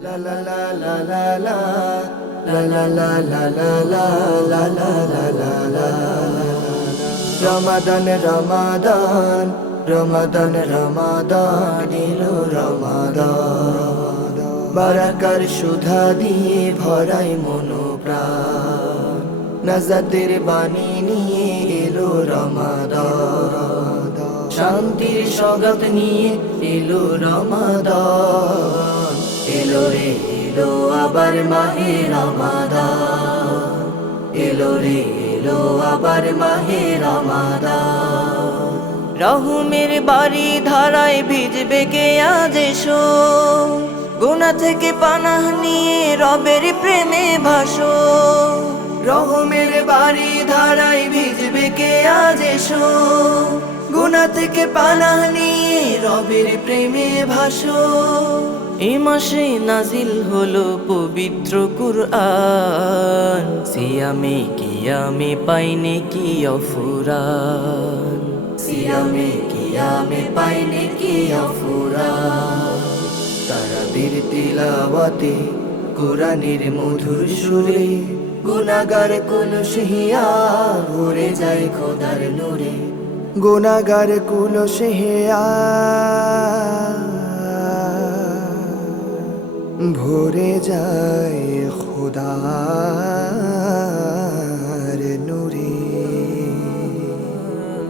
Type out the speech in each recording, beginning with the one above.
La রমাদান রমাদান রমাদান রমাদান এলো রমাদান বারাকার সুধা দিয়ে ভরাই মনোপ্রাণ বাণী নিয়ে এলো রমাদান শান্তির স্বাগত নিয়ে এলো রমাদান এলো রে, এলো আবার মাহে রমাদান। এলো রে, এলো আবার মাহে রমাদান। রহুমের বাড়ি ধারায় ভিজবে কে আজ এসো। গুনা থেকে পানাহ নিয়ে রবের প্রেমে ভাসো। রহমের বাড়ি ধারায় ভিজবে কে আজ এসো। গুনা থেকে পানাহ নিয়ে রবের প্রেমে ভাসো। এ মাসে নাজিল হলো পবিত্র কুরআন। সিয়ামে কিয়ামে পাইনে কি অফুরান? সিয়ামে কিয়ামে পাইনে কি অফুরান? তারাদের তিলাওয়াতে কোরআনের মধুর সুরে গুনাগার কুল সিহিয়া ভরে যায় খোদার নূরে। গুনাগার কুল সিহিয়া ভরে যায় খোদার নূরে।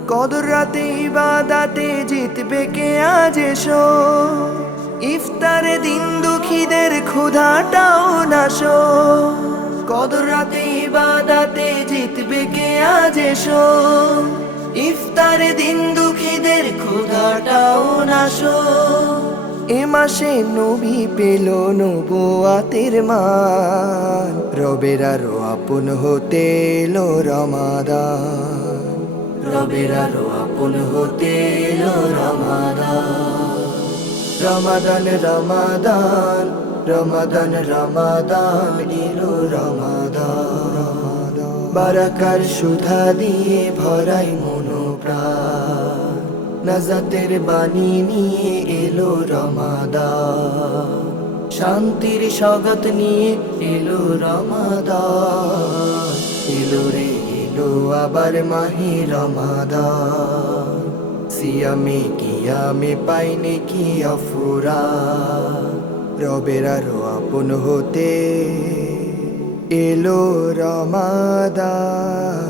কদর রাতে ইবাদাতে জিতবে কে আজ এসো? ইফতারে দিন দুঃখীদের ক্ষুধাটাও নাশো। কদর রাতে ইবাদাতে জিতবে কে আজ এসো। ইফতারে দিন দুঃখীদের ক্ষুধাটাও নাশো। এ মাসে নবী পেল নবুয়াতের মান। রবের আরও আপন হতে এলো রমাদান। রবের আরও আপন হতে এলো রমাদান। রমাদান রমাদান রমাদান রমাদান এলো রমাদান। বারাকার সুধা দিয়ে ভরাই মনোপ্রাণ। নাজাতের বাণী নিয়ে এলো রমাদান। শান্তির স্বাগত নিয়ে এলো রমাদান। এলো রে, এলো আবার মাহে রমাদান। সিয়ামে, কিয়ামে পাইনে কি অফুরা। রবের আরও আপন হতে এলো রমাদান।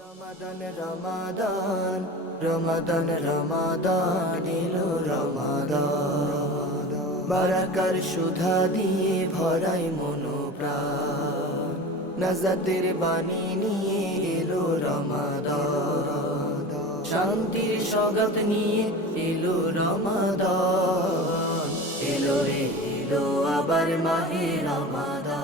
রমাদান রমাদান রমাদান রমাদান এলো রমাদান। বারাকার সুধা দিয়ে ভরাই মনোপ্রাণ। নাজাতের বাণী নিয়ে এলো রমাদান। শান্তির সগত নিয়ে এলো রমাদান। এলো রে এলো আবার মাহে রমাদান।